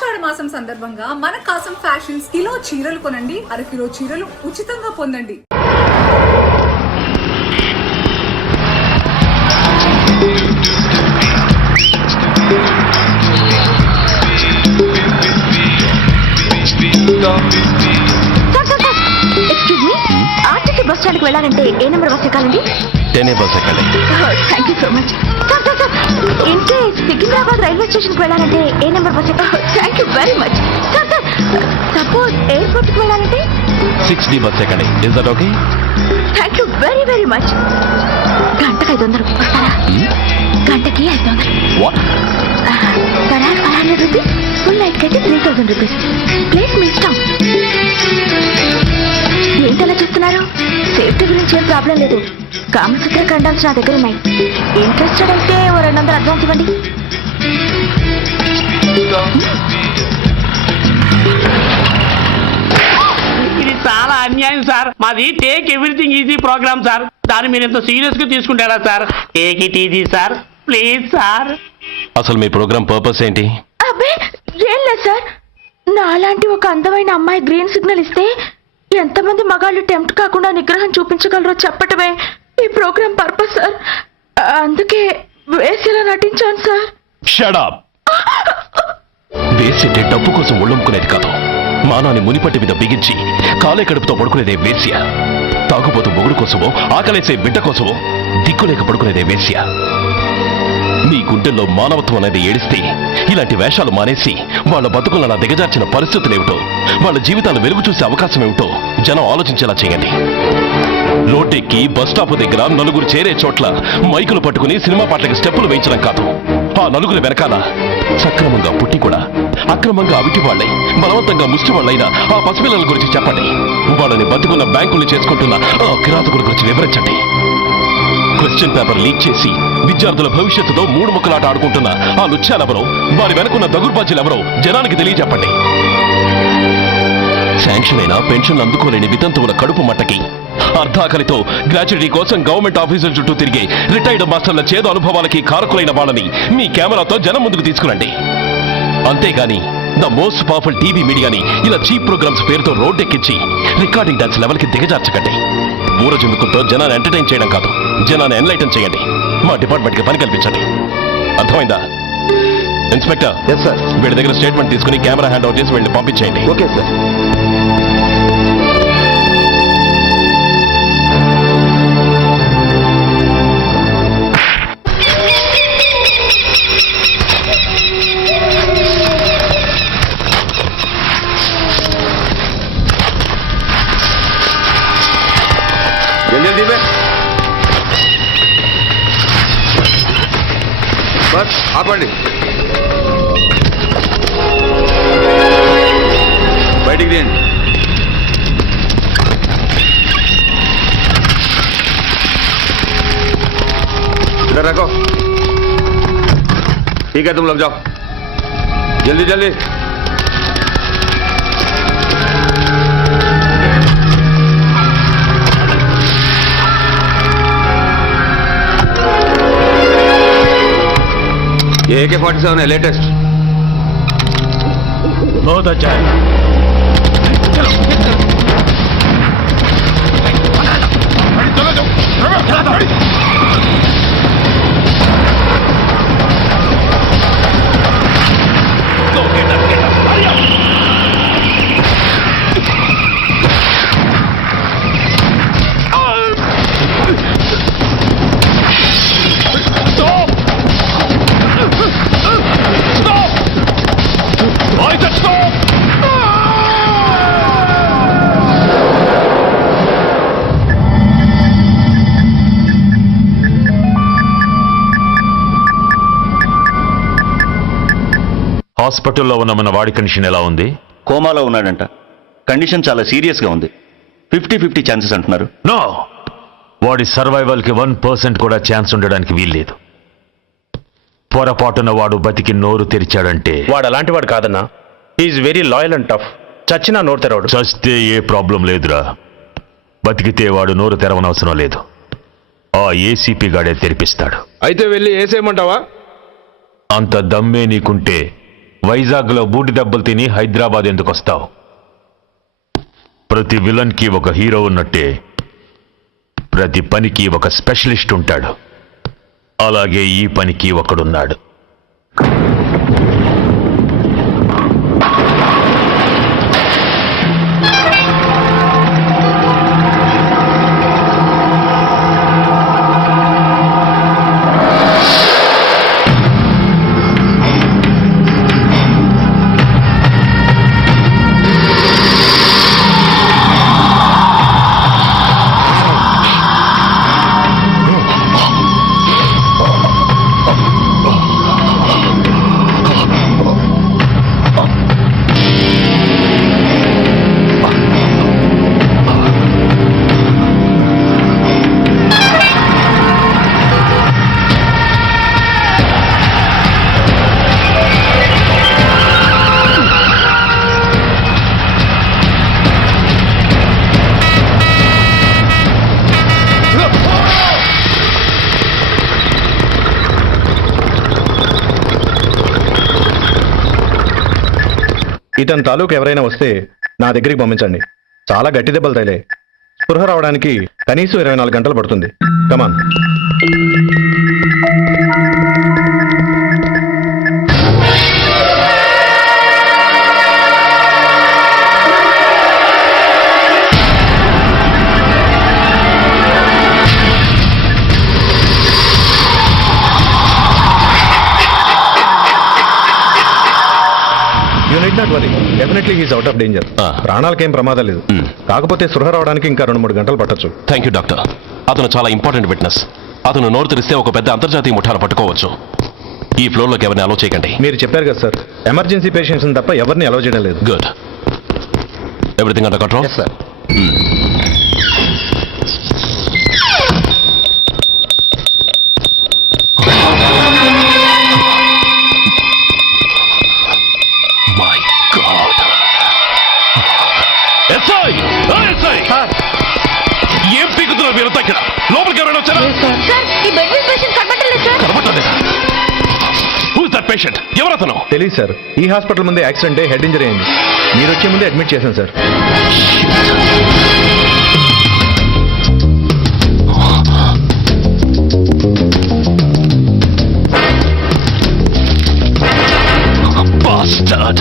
ఆషాఢ మాసం సందర్భంగా మన కాసం ఫ్యాషన్స్ కిలో చీరలు కొనండి, అరకిలో చీరలు ఉచితంగా పొందండి. ఆర్టీసీ బస్ స్టాండ్కి వెళ్ళాలంటే ఏ నెంబర్ బస్ ఎక్కాలండి? 10A బస్ ఎక్కాలి. Thank you so much. In case Secunderabad railway స్టేషన్కి వెళ్ళాలంటే ఏ నెంబర్ బస్ ఎక్కాలి? Thank you very much. Suppose ఎయిర్పోర్ట్కి వెళ్ళాలంటే 6D బస్ ఎక్కండి. Is that okay? Thank you very very much. గంటకి 500 వస్తారా? గంటకి 500. Per hour 500 rupees. ఫుల్ నైట్కి అయితే 3000 రూపీస్. ప్లేస్ మీ ఇష్టం. ఏంటలా చూస్తున్నారు? సేఫ్టీ గురించి ఏం ప్రాబ్లం లేదు. కామసూత్ర కండమ్స్ నా దగ్గర ఉన్నాయి. ఇంట్రెస్టెడ్ అయితే 200 అడ్వాన్స్ ఇవ్వండి. ఇది చాలా అన్యాయం సార్. మాది take everything easy program sir. దాన్ని మీరు ఎంత సీరియస్ గా తీసుకుంటారా sir? Take it easy sir, please sir. అసలు మీ ప్రోగ్రామ్ పర్పస్ ఏంటి? అబ్బే ఏం లేదు సార్. నాలాంటి ఒక అందమైన అమ్మాయి గ్రీన్ సిగ్నల్ ఇస్తే ఎంతమంది మగాళ్ళు టెంప్ట్ కాకుండా నిగ్రహం చూపించగలరో చెప్పటమే ఈ ప్రోగ్రామ్ పర్పస్ సార్. అందుకే వేసేలా నటించాను సార్. Shut up. వేసేటే డబ్బు కోసం ఒళ్ళొమ్ముకునేది కాదు. మానాన్ని మునిపట్టి మీద బిగించి కాలే కడుపుతో పడుకునేదే వేశ్య. తాగుపోతూ మొగుడు కోసమో ఆకలేసే బిడ్డ కోసమో దిక్కులేక పడుకునేదే వేశ్య. మీ గుండెల్లో మానవత్వం అనేది ఏడిస్తే ఇలాంటి వేషాలు మానేసి వాళ్ళ బతుకులను అలా దిగజార్చిన పరిస్థితులేమిటో, వాళ్ళ జీవితాలు వెలుగు చూసే అవకాశం ఏమిటో జనం ఆలోచించేలా చేయండి. రోడ్డెక్కి బస్ స్టాప్ దగ్గర నలుగురు చేరే చోట్ల మైకులు పట్టుకుని సినిమా పాటలకి స్టెప్పులు వేయించడం కాదు. ఆ నలుగురు వెనకాల సక్రమంగా పుట్టి కూడా అక్రమంగా అవిటి వాళ్ళై బలవంతంగా ముష్టి వాళ్ళైన ఆ పసిపిల్లల గురించి చెప్పండి. వాళ్ళని బతుకున్న బ్యాంకులు చేసుకుంటున్న ఆ కిరాతకుల గురించి వివరించండి. క్వశ్చన్ పేపర్ లీక్ చేసి విద్యార్థుల భవిష్యత్తుతో 3 ముక్కలాట ఆడుకుంటున్న ఆ లుచ్చాలెవరో, వారి వెనుకున్న దగుర్బాజీలెవరో జనానికి తెలియజెప్పండి. శాంక్షన్ అయినా పెన్షన్ అందుకోలేని వితంతువుల కడుపు మట్టకి, అర్ధాకలితో గ్రాట్యుటీ కోసం గవర్నమెంట్ ఆఫీసుల చుట్టూ తిరిగే రిటైర్డ్ మాస్టర్ల చేదు అనుభవాలకి కారకులైన వాళ్ళని మీ కెమెరాతో జనం ముందుకు తీసుకురండి. అంతేగాని ద మోస్ట్ పవర్ఫుల్ టీవీ మీడియాని ఇలా చీప్ ప్రోగ్రామ్స్ పేరుతో రోడ్డెక్కించి రికార్డింగ్ డాన్స్ లెవెల్కి దిగజార్చకండి. ఊరజెందుకుతో జనాన్ని ఎంటర్టైన్ చేయడం కాదు, జనాన్ని ఎన్లైటన్ చేయండి. మా డిపార్ట్మెంట్కి పని కల్పించండి. అర్థమైందా? ఇన్స్పెక్టర్. Yes sir. వీడి దగ్గర స్టేట్మెంట్ తీసుకుని కెమెరా హ్యాండ్ అవుట్ చేసి వీళ్ళని పంపించేయండి. Okay sir. जल्दी में बस ఆపండి. బయటికి రండి. इधर रखो. ठीक है, तुम लोग जाओ जल्दी जल्दी. ये AK-47 है, लेटेस्ट. बहुत अच्छा है. चलो హాస్పిటల్లో ఉన్న మన వాడి కండిషన్ ఎలా ఉంది? కోమాలో ఉన్నాడంట. కండిషన్ చాలా సీరియస్గా ఉంది. 50-50 ఛాన్సెస్ అంటున్నారు. నో, వాడి సర్వైవల్కి 1% కూడా ఛాన్స్ ఉండడానికి వీల్లేదు. పొరపాటున వాడు బతికి నోరు తెరిచాడంటే వాడు అలాంటి వాడు కాదన్నా. Is very loyal and tough. చచ్చినా నోరు తెరవడు. చస్తే ఏ ప్రాబ్లం లేదురా. బతికితే వాడు నోరు తెరవనవసరం లేదు. ఆ ఏసీపీ గాడే తెరిపిస్తాడు. అయితే వెళ్ళి వేసేయమంటావా? అంత దమ్మే నీకుంటే వైజాగ్లో బూటి దెబ్బలు తిని హైదరాబాద్ ఎందుకు వస్తావు? ప్రతి విలన్కి ఒక హీరో ఉన్నట్టే ప్రతి పనికి ఒక స్పెషలిస్ట్ ఉంటాడు. అలాగే ఈ పనికి ఒకడున్నాడు. ఇతని తాలూకు ఎవరైనా వస్తే నా దగ్గరికి పంపించండి. చాలా గట్టి దెబ్బలు తగిలే. స్పృహ రావడానికి కనీసం 24 గంటలు పడుతుంది. Come on. Definitely he's out of danger. ప్రాణాలకేం ప్రమాదం లేదు. కాకపోతే సృహ రావడానికి ఇంకా 2-3 గంటలు పట్టొచ్చు. Thank you doctor. అతను చాలా ఇంపార్టెంట్ విట్నెస్. అతను నోరు తెరిస్తే ఒక పెద్ద అంతర్జాతీయ ముఠాలు పట్టుకోవచ్చు. ఈ ఫ్లోర్లోకి ఎవరిని అలో చేయకండి. మీరు చెప్పారు కదా సార్, ఎమర్జెన్సీ పేషెంట్స్ తప్ప ఎవరిని అలో చేయడం లేదు. Good. Everything under control? Sir. My god. SI! ఏం పీకుతున్నారు మీరంతా ఇక్కడ? లోపలికి ఎవరైనా వచ్చారా? కనబట్టలేదా? Who's that patient? ఎవరతను? తెలియదు సార్. ఈ హాస్పిటల్ ముందే యాక్సిడెంట్ హెడ్ ఇంజరీ అయింది. మీరు వచ్చే ముందే అడ్మిట్ చేశాను sir. Bastard!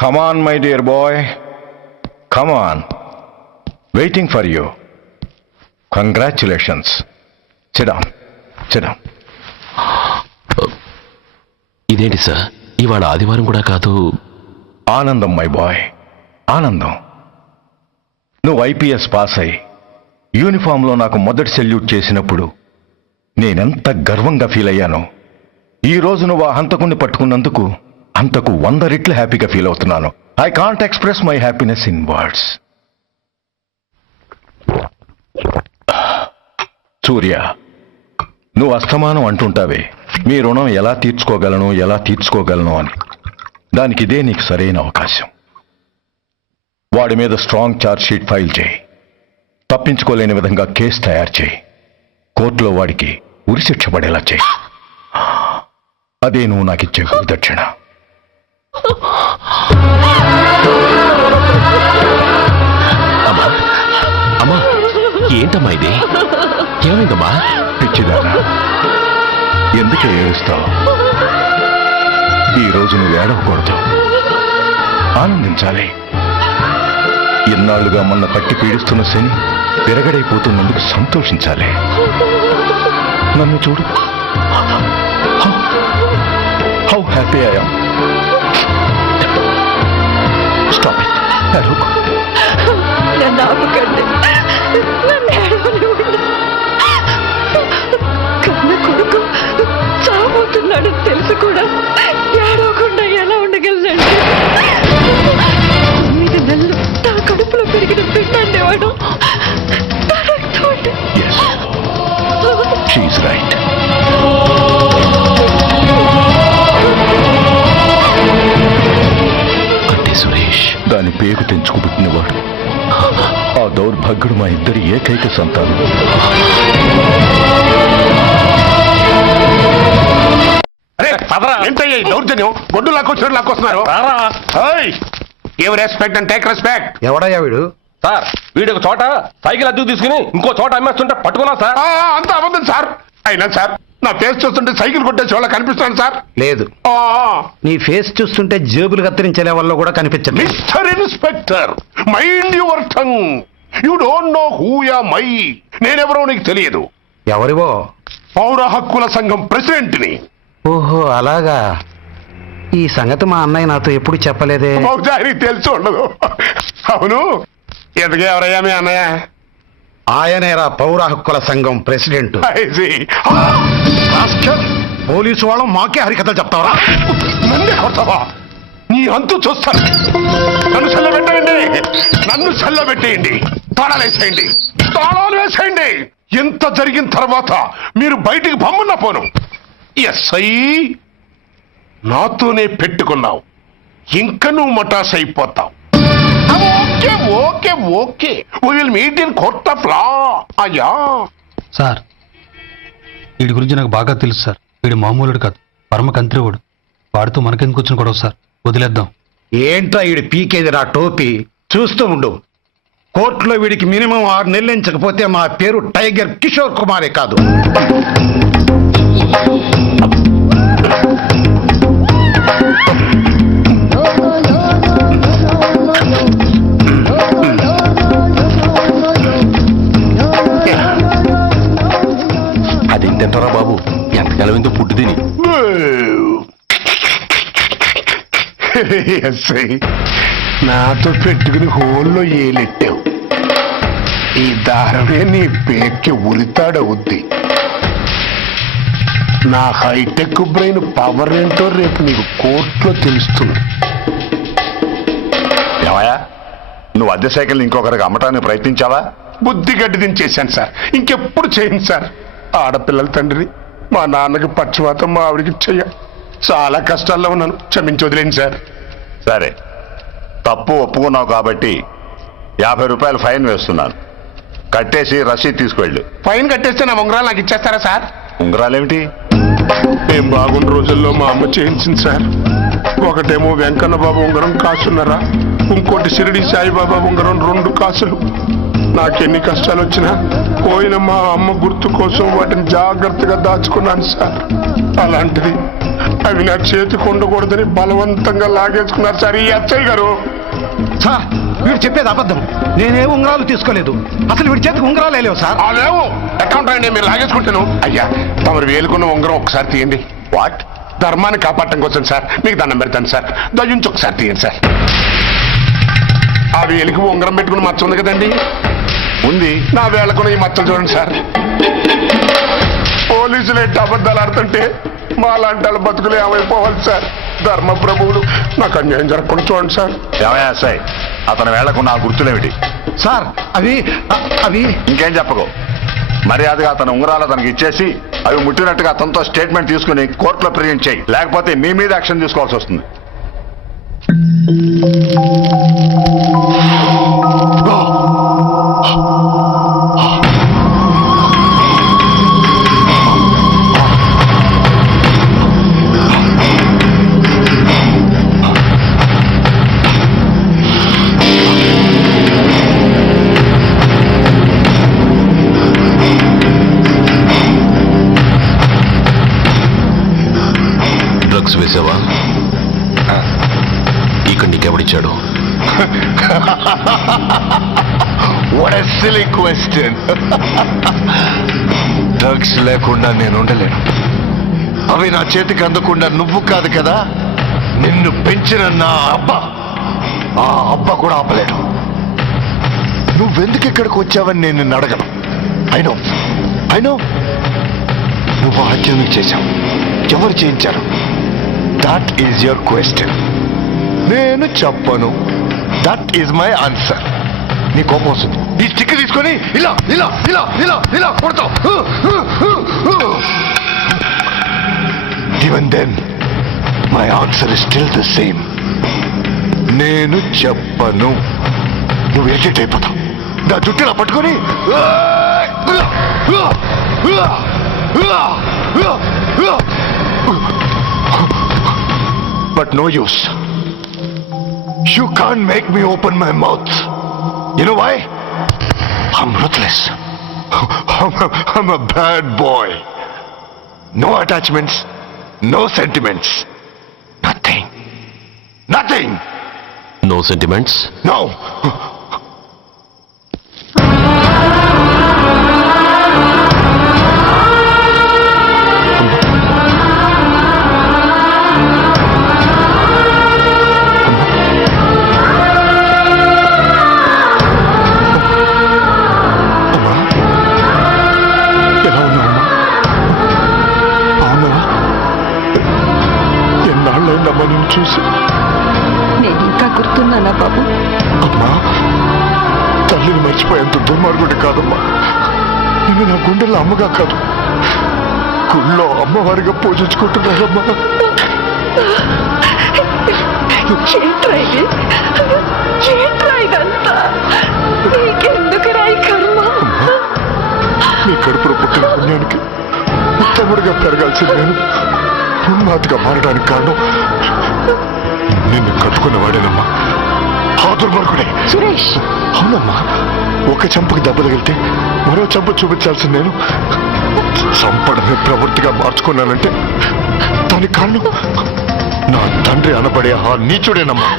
Come on, my dear boy. Come on. Waiting for you. Congratulations. Sit down. Sit down. ఇదేంటి సార్, ఇవాళ ఆదివారం కూడా కాదు. ఆనందం మై బాయ్, ఆనందం. నువ్వు ఐపీఎస్ పాస్ అయి యూనిఫామ్లో నాకు మొదటి సెల్యూట్ చేసినప్పుడు నేనెంత గర్వంగా ఫీల్ అయ్యానో, ఈ రోజు నువ్వు ఆ హంతకుణ్ణి పట్టుకున్నందుకు అంతకు 100 రెట్లు హ్యాపీగా ఫీల్ అవుతున్నాను. I can't express my happiness in words. Surya, నువ్వు అస్తమానం అంటుంటావే మీ రుణం ఎలా తీర్చుకోగలను అని. దానికి ఇదే నీకు సరైన అవకాశం. వాడి మీద స్ట్రాంగ్ ఛార్జ్ షీట్ ఫైల్ చేయి. తప్పించుకోలేని విధంగా కేసు తయారు చేయి. కోర్టులో వాడికి ఉరిశిక్ష పడేలా చేయి. అదే నువ్వు నాకిచ్చే గురుదక్షిణ. అమ్మా, అమ్మా, ఏంటమ్మా ఇది? ఏమైందమ్మా? పిచ్చిదానా, ఎందుకే ఏడుస్తావు? ఈ రోజు నువ్వు ఏడవకూడదు, ఆనందించాలి. ఇన్నాళ్లుగా మొన్న పట్టి పీడిస్తున్న శని విరగడైపోతున్నందుకు సంతోషించాలి. నన్ను చూడు, how happy I am. Stop it. ఏడవకు. నన్ను ఆపకండి. నన్ను ఏడవనివ్వండి. కన్న కొడుకు చావబోతున్నాడు తెలుసు కూడా ఏడవకుండా ఎలా ఉండగలనండి? 9 నెలలు నా కడుపులో పెరిగిన బిడ్డండి వాడు. Yes, she is right. అంటే సురేష్ దాని పేగు తెంచుకుపుట్టినవాడు. ఆ దౌర్భాగ్యుడు మా ఇద్దరి ఏకైక సంతానం. ఏంటయ్యా దౌర్జన్యం? గొడ్డు లాక్కొచ్చాడు, లాక్కొస్తున్నారు. Give respect and take respect. ఎవడయ్యా వీడు? సార్, వీడు ఒక చోట సైకిల్ అద్దెకు తీసుకుని ఇంకో చోట అమ్మేస్తుంటే పట్టుకున్నా సార్. అంత అబద్ధం సార్. అయినా సార్, నా ఫేస్ చూస్తుంటే సైకిల్ కొట్టేసి వాళ్ళ కనిపిస్తాను సార్. లేదు, నీ ఫేస్ చూస్తుంటే జేబులు కత్తిరించే లెవెల్లో కూడా కనిపించదు. Mister inspector, mind your tongue. You don't know who yeah my. నేనెవరో నీకు తెలియదు. ఎవరివో? పౌర హక్కుల సంఘం ప్రెసిడెంట్ ని. ఓహో, అలాగా. ఈ సంగతి మా అన్నయ్య నాతో ఎప్పుడు చెప్పలేదే. బహుశా ఆయనకి తెలిసి ఉండదు. అవును, ఎదుగు ఎవరయ్యా మీ అన్నయ్య? ఆయనేరా పౌర హక్కుల సంఘం ప్రెసిడెంట్. I see. పోలీసు వాళ్ళం మాకే హరికథలు చెప్తావరా? నన్నే కొడతావా? నీ అంతు చూస్తాను. నన్ను చల్లబెట్టేయండి. తాళాలు వేసేయండి. ఎంత జరిగిన తర్వాత మీరు బయటికి పంపన్న పోను. ఎస్ఐ, నాతోనే పెట్టుకున్నావు, ఇంకా నువ్వు మటాస్ అయిపోతావు. Okay we will meet in court of law. అయ్యా సార్, వీడి గురించి నాకు బాగా తెలుసు సార్. వీడు మామూలుడు కాదు, పరమ కంత్రివుడు. వాడితో మనకెందుకు వచ్చిన గొడవ సార్? వదిలేద్దాం. ఏంట్రా వీడి పీకేది రా టోపీ? చూస్తూ ఉండు. కోర్టులో వీడికి మినిమం 6 నెలలు ఎంచకపోతే మా పేరు టైగర్ కిషోర్ కుమారే కాదు. అదేంటంటారా బాబు, ఎంతకాలం ఎంతో ఫుడ్ తిని. ఎస్ఐ, నాతో పెట్టుకుని హోల్లో ఏలెట్టావు. ఈ దారమే నీ పేక్కి ఉరితాడవుద్ది. నా హైటెక్ బ్రెయిన్ పవర్ ఏంటో రేపు నీకు కోర్టులో తెలుస్తుంది. ఏమయ్యా, నువ్వు అద్దె సైకిల్ ఇంకొకరికి అమ్మటానికి ప్రయత్నించావా? బుద్ధి గడ్డి దించేశాను సార్. ఇంకెప్పుడు చేయను సార్. ఆడపిల్లల తండ్రిని, మా నాన్నకి పక్షవాతం, మా ఆవిడికి చెయ్య. చాలా కష్టాల్లో ఉన్నాను, క్షమించి వదిలేండి సార్. సరే, తప్పు ఒప్పుకున్నావు కాబట్టి 50 రూపాయలు ఫైన్ వేస్తున్నాను. కట్టేసి రసీదు తీసుకువెళ్ళు. ఫైన్ కట్టేస్తే నా ఉంగరాలు నాకు ఇచ్చేస్తారా సార్? ఉంగరాలేమిటి? మేము బాగున్న రోజుల్లో మా అమ్మ చేయించింది సార్. ఒకటేమో వెంకన్న బాబు ఉంగరం కాసున్నరా, ఇంకోటి షిరిడి సాయిబాబా ఉంగరం 2 కాసులు. నాకెన్ని కష్టాలు వచ్చినా పోయిన మా అమ్మ గుర్తు కోసం వాటిని జాగ్రత్తగా దాచుకున్నాను సార్. అలాంటిది అవి నా చేతికి ఉండకూడదని బలవంతంగా లాగేసుకున్నారు సార్ ఈ అచ్చయ్య గారు. సార్ వీడు చెప్పేది అబద్ధం. నేనే ఉంగరాలు తీసుకోలేదు. అసలు వీడి చేతికి ఉంగరాలు లేవు సార్. ఆ లేవు అకౌంట్ అండి మీరు లాగేసుకుంటాను. అయ్యా తమరు వేలుకున్న ఉంగరం ఒకసారి తీయండి. వాట్ ధర్మాన్ని కాపాడటం కోసం సార్ మీకు దండం పెడతాను సార్. దయ్యుంచి ఒకసారి తీయండి సార్. ఆ వేలికి ఉంగరం పెట్టుకుని మచ్చ ఉంది కదండి ఉంది. నా వేళకున్న ఈ మచ్చలు చూడండి సార్. పోలీసులు ఎట్టి అబద్ధాలు ఆడుతుంటే మా లాంటి వాళ్ళ బతుకులు ఏమైపోవాలి సార్. ధర్మ ప్రభువులు నాకు అన్యాయం జరగకుండా చూడండి సార్. సార్ అతని వేళకున్న ఆ గుర్తులేమిటి? సార్ అవి ఇంకేం చెప్పకు. మర్యాదగా అతని ఉంగరాలు అతనికి ఇచ్చేసి అవి ముట్టినట్టుగా అతనితో స్టేట్మెంట్ తీసుకుని కోర్టులో ప్రెజెంట్ చేయి. లేకపోతే మీ మీద యాక్షన్ తీసుకోవాల్సి వస్తుంది. డ్రగ్స్ వేసావా? ఇక్కడ నీకెవడిచ్చాడు? What a silly question. Drugs లేకుండా నేను ఉండలేను. అవి నా చేతికి అందకుండా నువ్వు కాదు కదా, నిన్ను పెంచిన నా అబ్బా, ఆ అబ్బా కూడా ఆపలేడు. నువ్వెందుకు ఇక్కడికి వచ్చావని నేను నిన్ను అడగను. అయినో నువ్వు హత్య చేశావు. ఎవరు చేయించారు? That is your question. నేను చెప్పను. That is my answer. నీ కోపం వస్తుంది. ఈ స్టిక్ తీసుకొని ఇలా ఇలా ఇలా ఇలా ఇలా కొడతావు. Even then my answer is still the same. నేను చెప్పను. నువ్వు ఇరిటేట్ అయిపోతావు. నా జుట్టులా పట్టుకొని but no use. You can't make me open my mouth. You know why? I'm ruthless. I'm a bad boy. No attachments, no sentiments. Nothing. No sentiments? No. చూసి నేను ఇంకా గుర్తున్నానా బాబు? అమ్మా, తల్లిని మర్చిపోయేంత దుర్మార్గుడి కాదమ్మా. నిన్ను నా గుండెల్లో అమ్మగా కాదు, గుళ్ళో అమ్మవారిగా పూజించుకుంటున్నారమ్మా. నీ కడుపులో పుట్టిన పుణ్యానికి ఉత్తముడిగా పెరగాల్సిన నేను ఉన్మాదిగా మారడానికి కారణం నిన్ను కట్టుకున్నవాడేనమ్మా. ఆ దుర్మార్గుడే. సురేష్, అవునమ్మా. ఒక చెంపకి దెబ్బ తగిలితే మరో చెంప చూపించాల్సింది నేను చంపడమే ప్రవృత్తిగా మార్చుకున్నానంటే దానికి కారణం నా తండ్రి అనబడే ఆ నీచుడేనమ్మా.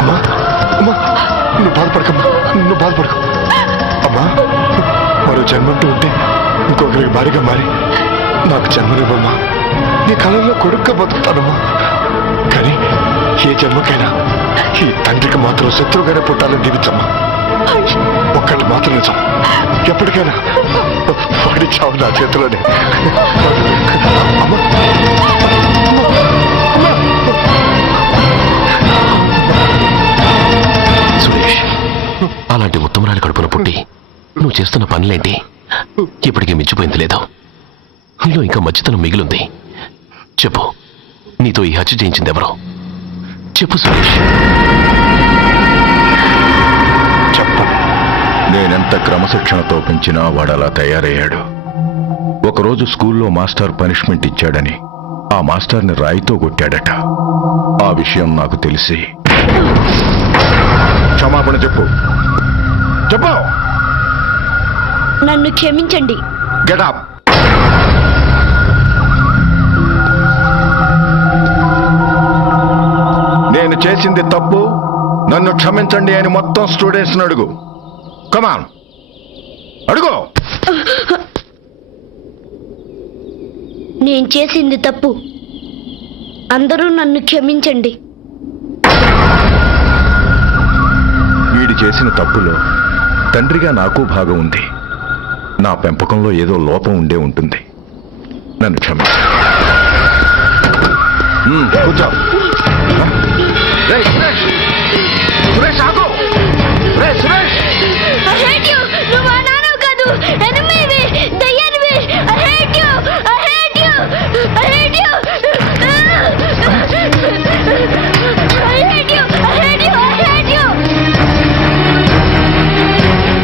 అమ్మా అమ్మా, నువ్వు బాధపడకు అమ్మా. మరో జన్మంటూ ఉంటే ఇంకొకరికి భారీగా మారి నాకు జన్మనివ్వమ్మా. నీ కళల్లో కొడుక్క బతుకుతానమ్మా. కానీ ఏ జన్మకైనా ఈ తండ్రికి మాత్రం శత్రువుగానే పుట్టాలని దీవించమ్మా. ఒక్కటి మాత్రం నిజం, ఎప్పటికైనా వాడి చావు నా చేతిలోనే. అమ్మా సురేష్, అలాంటి ఉత్తమరాలి కడుపున పుట్టి నువ్వు చేస్తున్న పనులేంటి? ఇప్పటికీ మించిపోయింది లేదు. నీలో ఇంకా మంచితనం మిగిలింది. చెప్పు, నీతో ఈ హత్య చేయించింది ఎవరో? చెప్పు సురేష్. చెప్పను. నేనెంత క్రమశిక్షణతో పెంచినా వాడు అలా తయారయ్యాడు. ఒకరోజు స్కూల్లో మాస్టర్ పనిష్మెంట్ ఇచ్చాడని ఆ మాస్టర్ని రాయితో కొట్టాడట. ఆ విషయం నాకు తెలిసి క్షమాపణ చెప్పు. నన్ను క్షమించండి. Get up. నేను చేసింది తప్పు, నన్ను క్షమించండి అని మొత్తం స్టూడెంట్స్ని అడుగు. కమాన్, అడుగు. నేను చేసింది తప్పు, అందరూ నన్ను క్షమించండి. వీడి చేసిన తప్పులో తండ్రిగా నాకు భాగం ఉంది. నా పెంపకంలో ఏదో లోపం ఉండే ఉంటుంది. నన్ను క్షమించు. కూర్చో. రేయ్, సురేష్! సురేష్, ఆగు! రేయ్, సురేష్!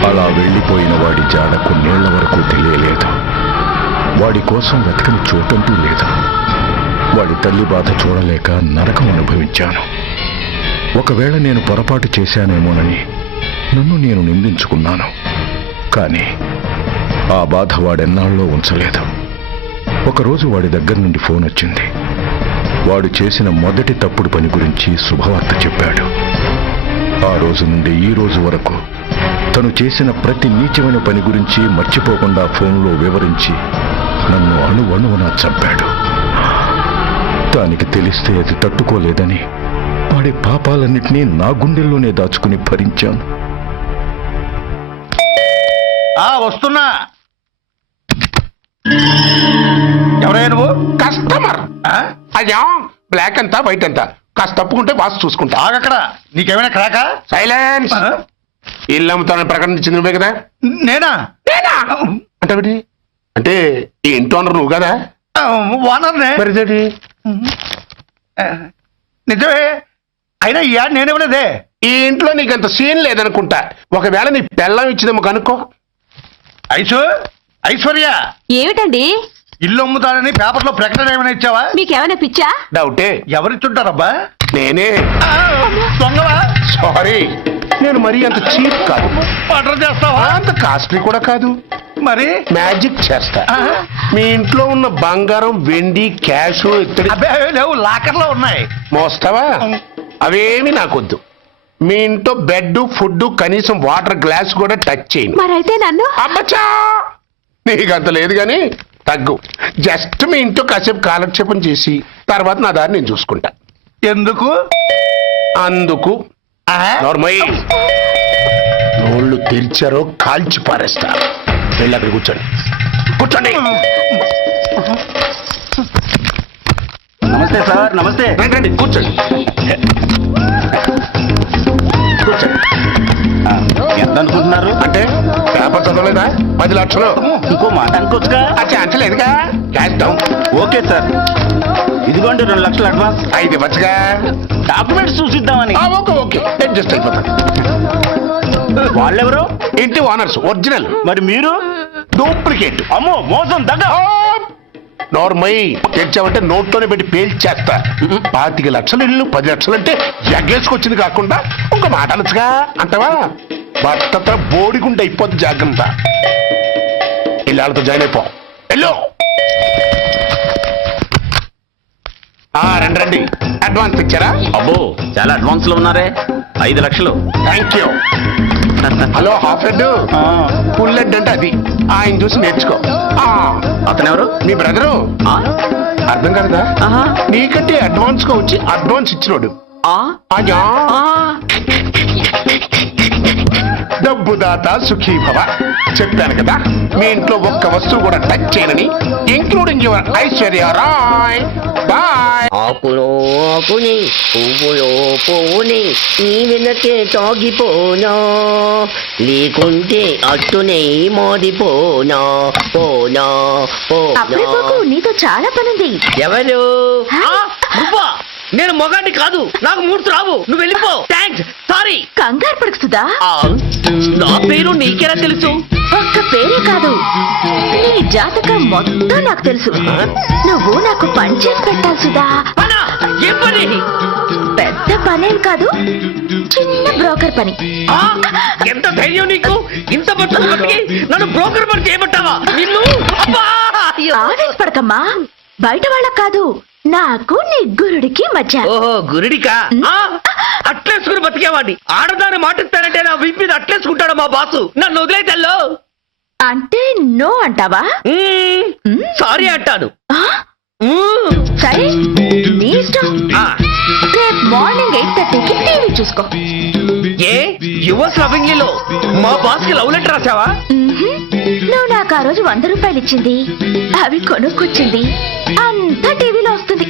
అలా వెళ్ళిపోయిన వాడి జాడ కొన్నేళ్ల వరకు తెలియలేదు. వాడి కోసం వెతకని చోటంటూ లేదు. వాడి తల్లి బాధ చూడలేక నరకం అనుభవించాను. ఒకవేళ నేను పొరపాటు చేశానేమోనని నన్ను నేను నిందించుకున్నాను. కానీ ఆ బాధ వాడెన్నాళ్ళలో ఉంచలేదు. ఒకరోజు వాడి దగ్గర నుండి ఫోన్ వచ్చింది. వాడు చేసిన మొదటి తప్పుడు పని గురించి శుభవార్త చెప్పాడు. ఆ రోజు నుండి ఈ రోజు వరకు తను చేసిన ప్రతి నీచమైన పని గురించి మర్చిపోకుండా ఫోన్లో వివరించి నన్ను అణువణువున చంపాడు. దానికి తెలిస్తే అది తట్టుకోలేదని వాడి పాపాలన్నింటినీ నా గుండెల్లోనే దాచుకుని భరించాను. వస్తున్నా. ఎవరైనా నువ్వు? కస్టమర్. అయ్యా, బ్లాక్ అంతా వైట్ అంతా కాస్త తప్పుకుంటే బాస్ చూసుకుంటా. ఆగక్కడ. నీకేమైనా క్రాకా? సైలెన్స్. ఇల్లు అమ్ముతానని ప్రకటించింది నువ్వే కదా? నేనా? అంటే అంటే ఈ ఇంటి ఓనర్ నువ్వు కదా? ఓనర్నే. మరి ఇదేంటి? నిజమే. అయినా ఈ యాడ్ నేనేమలేదే. ఈ ఇంట్లో నీకు అంత సీన్ లేదనుకుంటా. ఒకవేళ నీ పెళ్ళం ఇచ్చిందేమో కనుక్కో. ఐశ్వర్య, ఏమిటండి? ఇల్లు అమ్ముతానని పేపర్లో ప్రకటన ఏమైనా ఇచ్చావా? మీకేమైనా పిచ్చా? డౌటే. ఎవరిచ్చుంటారబ్బా? నేనే. దొంగవా? సారీ, నేను మరీ అంత చీప్ కాదు. ఆర్డర్ చేస్తావా? అంత కాస్ట్లీ కూడా కాదు. మరి మ్యాజిక్ చేస్తా. మీ ఇంట్లో ఉన్న బంగారం, వెండి, క్యాష్ ఇత్తడి అబ్బే లేవు, లాకర్లో ఉన్నాయి. మోస్తావా? అవేమి నాకొద్దు. మీ ఇంట్లో బెడ్, ఫుడ్, కనీసం వాటర్ గ్లాస్ కూడా టచ్ చేయను. మరైతే నన్ను అబ్బచ్చా, నీకు అంత లేదు గాని తగ్గు. జస్ట్ మీ ఇంట్లో కాసేపు కాలక్షేపం చేసి తర్వాత నా దారి నేను చూసుకుంటా. ఎందుకు? అందుకు. నార్మల్ నోళ్ళు తెరిచారో కాల్చి పారేస్తా. వెళ్ళి అక్కడ కూర్చోండి. కూర్చోండి. నమస్తే సార్. నమస్తే. రండి, కూర్చోండి. కూర్చోండి. ఎంత అనుకుంటున్నారు? అంటే పేపర్ చదవలేదా? 10 లక్షలు. ఇంకో మాట అనుకోవచ్చుగా. ఆ ఛాన్స్ లేదుగా. Cash down. ఓకే సార్, ఇదిగోండి 2 లక్షలు అడ్వాన్స్. 5 ఇవ్వచ్చుగా. డాక్యుమెంట్స్ చూసిద్దామని. ఓకే ఓకే, అడ్జస్ట్ అయిపోతాను. వాళ్ళెవరు? ఇంటి ఓనర్స్, ఒరిజినల్. మరి మీరు? డూప్లికేట్. అమ్మో, మోసం, దగ్గ. నోర్మై తెచ్చావంటే నోట్లోనే పెట్టి పేల్చేస్తా. 25 లక్షలు ఇల్లు 10 లక్షలు అంటే ఎగ్గేసుకొచ్చింది కాకుండా ఇంకో మాట అనొచ్చుగా అంటవా? భర్తతో బోడిగుంటే అయిపోద్ది. జాగ్రత్త. ఇళ్ళతో జాయిన్ అయిపో. ఎల్లో. రండి రండి. అడ్వాన్స్ ఇచ్చారా? అబ్బో, చాలా అడ్వాన్స్ లో ఉన్నారే. 5 లక్షలు. Thank you. Hello, half head, full head అంటే అది. ఆయన చూసి నేర్చుకో. అతనెవరు? మీ బ్రదరు. అర్థం కదా? నీకంటే అడ్వాన్స్ గా వచ్చి అడ్వాన్స్ ఇచ్చినోడు. అయ్యా, డబ్బు దాత సుఖీ భవ. చెప్పాను కదా, మీ ఇంట్లో ఒక్క వస్తువు కూడా టచ్ చేయనని, including your Aishwarya Rai. Bye. ఆకులో ఆకుని, పువ్వులో పువ్వుని, నీ వెనకే తాగిపోనా, లేకుంటే అట్టునే మోదిపోనా. పోనా అప్పుడే నీతో చాలా పనుంది. ఎవరు? నేను మొగాన్ని కాదు, నాకు మూర్తి రావు. నువ్వు వెళ్ళిపో. Thanks, sorry. కంగారు పడుకుతుందా? నా పేరు నీకెలా తెలుసు? ఒక్క పేరే కాదు, నీ జాతకం మొత్తం నాకు తెలుసు. నువ్వు నాకు పని చేసి పెట్టాలి సుధా. ఏం పని? పెద్ద పనేం కాదు, చిన్న బ్రోకర్ పని. ఎంత ధైర్యం నీకు? ఇంత బతుకు బతికి నన్ను బ్రోకర్ పని చేయబట్టావా? నిన్ను ఆవేశపడకమ్మా, బయట వాళ్ళకి కాదు, నాకు నీ గురుడికి మధ్య. ఓహో గురుడికా? అట్లేసుకుని బతికేవాడిని. ఆడదాని మాటిస్తానంటే నా వీపు మీద అట్లేసుకుంటాడు మా బాసు. నన్ను వదిలేతల్లో. అంటే నో అంటావా? సారీ అంటాను. సరే నీ ఇష్టం. రేపు మార్నింగ్ 8:30కి టీవీ చూసుకో. ఏ యువర్స్ లవింగ్లీలో మా బాస్ కి లవ్ లెటర్ రాసావా? నువ్వు నాకు ఆ రోజు 100 రూపాయలు ఇచ్చింది, అవి కొనుక్కొచ్చింది అంతా టీవీలో వస్తుంది.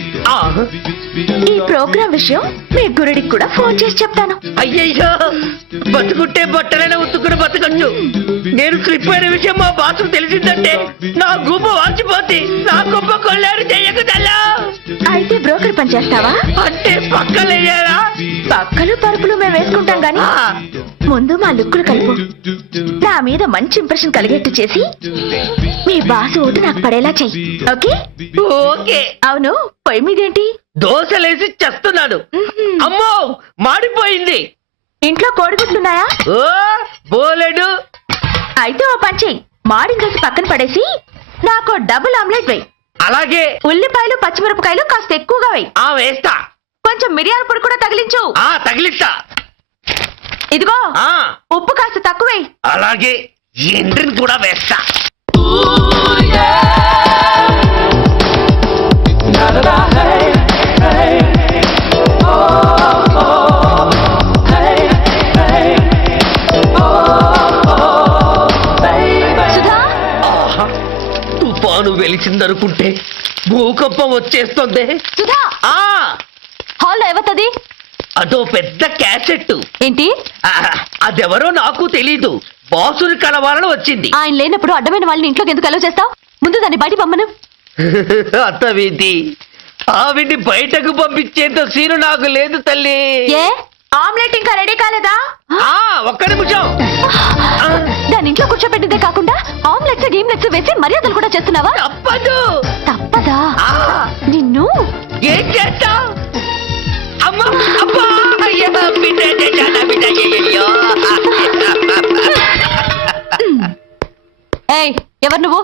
ఈ ప్రోగ్రాం విషయం మీ గురుడికి కూడా ఫోన్ చేసి చెప్తాను. అయ్యయ్యో, బతుకుంటే బట్టలైనా ఉత్తుకుని బతకచ్చు. నేను స్లిప్ అయిన విషయం మా బాసు తెలిసిందంటే నా గుబ్బ వాచిపోతే నా గొప్ప కొల్లారు చెయ్యకుదల్లా. అయితే బ్రోకర్ పని చేస్తావా? అంటే పక్కలేయాలా? పక్కలు పరుపులు మేము వేసుకుంటాం గాని ముందు మా లుక్కులు కలుపు. నా మీద మంచి ఇంప్రెషన్ కలిగేట్టు చేసి మీ బాసు ఓటు నాకు పడేలా చెయ్యి. ఓకే? ఓకే. అవును, పొయ్యి మీదేంటి? దోశలేసి చేస్తున్నాడు. అమ్మో మాడిపోయింది. ఇంట్లో కోడిగుడ్లున్నాయా? ఓ బోలెడు. అయితే ఓ పని చెయ్యి, మాడిన దోశ పక్కన పడేసి నాకు డబుల్ ఆమ్లెట్ వేయి. అలాగే. ఉల్లిపాయలు పచ్చిమిరపకాయలు కాస్త ఎక్కువగా వేయి. వేస్తా. కొంచెం మిరియాల పొడి కూడా తగిలించు. తగిలిస్తా. ఇదిగో ఉప్పు కాస్త తక్కువే. అలాగే. ఎండ్రిని కూడా వేస్తా. తుఫాను వెలిసిందనుకుంటే భూకంపం వచ్చేస్తుంది. సుధా, హాల్లో ఏవతది? అదో పెద్ద క్యాసెట్. ఏంటి? అదెవరో నాకు తెలీదు. బాసుని కలవాలని వచ్చింది. ఆయన లేనప్పుడు అడ్డమైన వాళ్ళని ఇంట్లోకి ఎందుకు అలౌ చేస్తావు? ముందు దాన్ని బయట పంపను. అత్తవేంటి? ఆవిడ్ని బయటకు పంపించేంత సీను నాకు లేదు తల్లి. ఏ ఆమ్లెట్ ఇంకా రెడీ కాలేదా? ఒక్క నిమిషం. దాని ఇంట్లో కూర్చోబెట్టిందే కాకుండా ఆమ్లెట్స్ గేమ్లెట్స్ వేసి మర్యాదలు కూడా చేస్తున్నావా? తప్పదు. తప్పదా? నిన్ను ఏం చేస్తా? అమ్మా అబ్బా అయ్యా బిడ్డ బిడ్డ అయ్యో. ఏయ్, ఎవరు నువ్వు?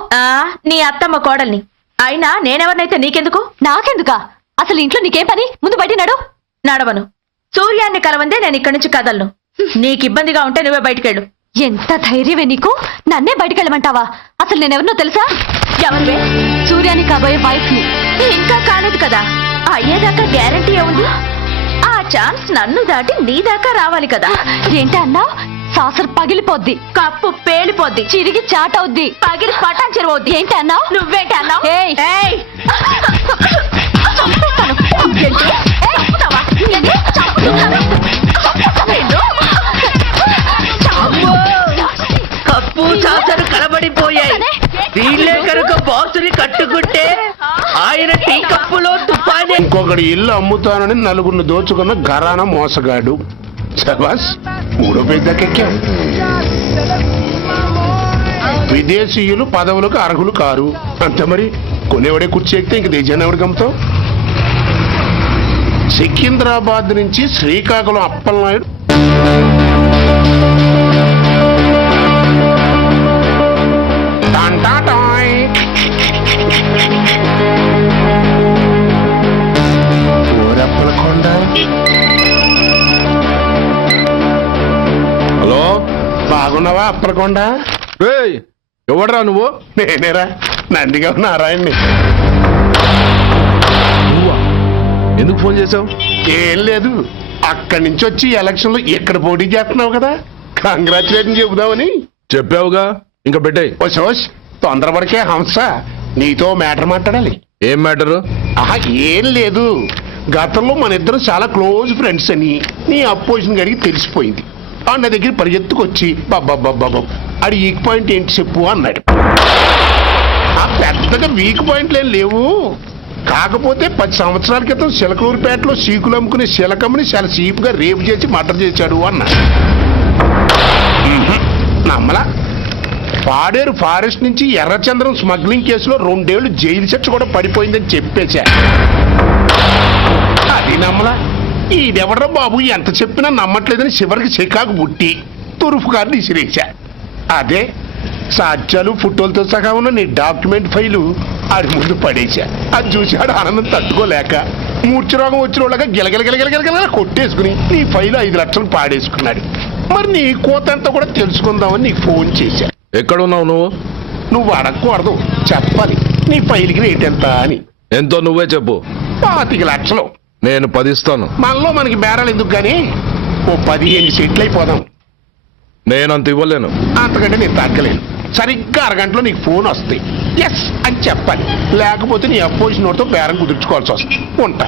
నీ అత్తమ్మ కోడల్ని. అయినా నేనెవరినైతే నీకెందుకు? నాకెందుకా? అసలు ఇంట్లో నీకేం పని? ముందు బయట నడు. నడవను. సూర్యాన్ని కలవందే నేను ఇక్కడి నుంచి కదలను. నీకు ఇబ్బందిగా ఉంటే నువ్వే బయటకెళ్ళు. ఎంత ధైర్యమే నీకు? నన్నే బయటకెళ్ళమంటావా? అసలు నేనెవరినో తెలుసా? ఎవరివే? సూర్యాన్ని కాబోయే వైఫ్ ని. ఇంకా కాలేదు కదా, అయ్యేదాకా గ్యారంటీ ఏముంది? ఆ ఛాన్స్ నన్ను దాటి నీ దాకా రావాలి కదా. ఏంటి అన్నా? సాసర్ పగిలిపోద్ది, కప్పు పేలిపోద్ది, చిరిగి చాటవుద్ది, పగిలి పటాన్ చెరువవుద్ది. ఏంటి అన్నా? నువ్వేంటి అన్నావు? కప్పు చాసరు కలబడిపోయాయి. వీళ్ళే కనుక బాసుని కట్టుకుంటే ఆయన టీ కప్పులో తుఫానే. ఇంకొకటి ఇల్లు అమ్ముతానని నలుగురిని దోచుకున్న ఘరానా మోసగాడు. శబాస్, 3వ పేజీ దక్కెక్కాం. విదేశీయులు పదవులకు అర్హులు కారు. అంతే మరి. కొనేవాడే కుర్చీ ఎక్కితే ఇంక దేశాన్ని ఎవరికి అమ్ముతావు? సికింద్రాబాద్ నుంచి శ్రీకాకుళం అప్పలనాయుడు ఓరప్పలకొండ. హలో, బాగున్నావా అప్పలకొండ? ఎవడరా నువ్వు? నేనేరా, నందిగా నారాయణ్ని. ఎందుకు ఫోన్ చేసావు? ఏం లేదు, అక్కడి నుంచి వచ్చి ఎలక్షన్ లో ఇక్కడ పోటీ చేస్తున్నావు కదా, కంగ్రాచులేషన్ చెబుదామని. చెప్పావుగా, ఇంకా పెట్టాయి. ఓ తొందరపడికే హంస, నీతో మ్యాటర్ మాట్లాడాలి. ఏం మ్యాటరు? ఏం లేదు, గతంలో మన ఇద్దరం చాలా క్లోజ్ ఫ్రెండ్స్ అని నీ అపోజిషన్ గడికి తెలిసిపోయింది. నా దగ్గర పరిగెత్తుకొచ్చి బాబా అది వీక్ పాయింట్ ఏంటి చెప్పు అన్నాడు. ఆ పెద్దగా వీక్ పాయింట్లు ఏం లేవు, కాకపోతే 10 సంవత్సరాల క్రితం చిలకలూరుపేటలో సీకులు అమ్ముకునే శిలకమ్మని చాలా చీప్గా రేపు చేసి మర్డర్ చేశాడు అన్నాడు. నమ్మలా. పాడేరు ఫారెస్ట్ నుంచి ఎర్రచంద్రం స్మగ్లింగ్ కేసులో 2 ఏళ్లు జైలు శిక్ష కూడా పడిపోయిందని చెప్పేశా. అది నమ్మలా. ఈడెవడ్రా బాబు ఎంత చెప్పినా నమ్మట్లేదని చివరికి చికాకు పుట్టి తురుపు కారుని ఇసిరేశా. అదే సాక్ష్యాలు ఫోటోలతో సహా ఉన్న నీ డాక్యుమెంట్ ఫైలు ఆడి ముందు పడేశా. అది చూసి ఆడు ఆనందం తట్టుకోలేక మూర్ఛరోగం వచ్చిన వాళ్ళగా గిలగిలగిలగిలగిలగిల కొట్టేసుకుని నీ ఫైలు 5 లక్షలు పాడేసుకున్నాడు. మరి నీ కోతంతా కూడా తెలుసుకుందామని నీకు ఫోన్ చేశా. ఎక్కడున్నావు నువ్వు? నువ్వు అడగకూడదు, చెప్పాలి. నీ ఫైల్కి రేట్ ఎంత అని. ఎంతో నువ్వే చెప్పు. 25 లక్షలు. నేను 10 ఇస్తాను. మనలో మనకి బేరాలు ఎందుకు గానీ ఓ 15 సెట్లు అయిపోదాం. నేనంత ఇవ్వలేను. అంతకంటే నేను తగ్గలేను. సరిగ్గా అరగంటలో నీకు ఫోన్ వస్తాయి. ఎస్ అని చెప్పాలి, లేకపోతే నీ అపోజిషన్ వాడితో బేరం కుదుర్చుకోవాల్సి వస్తుంది. ఉంటా.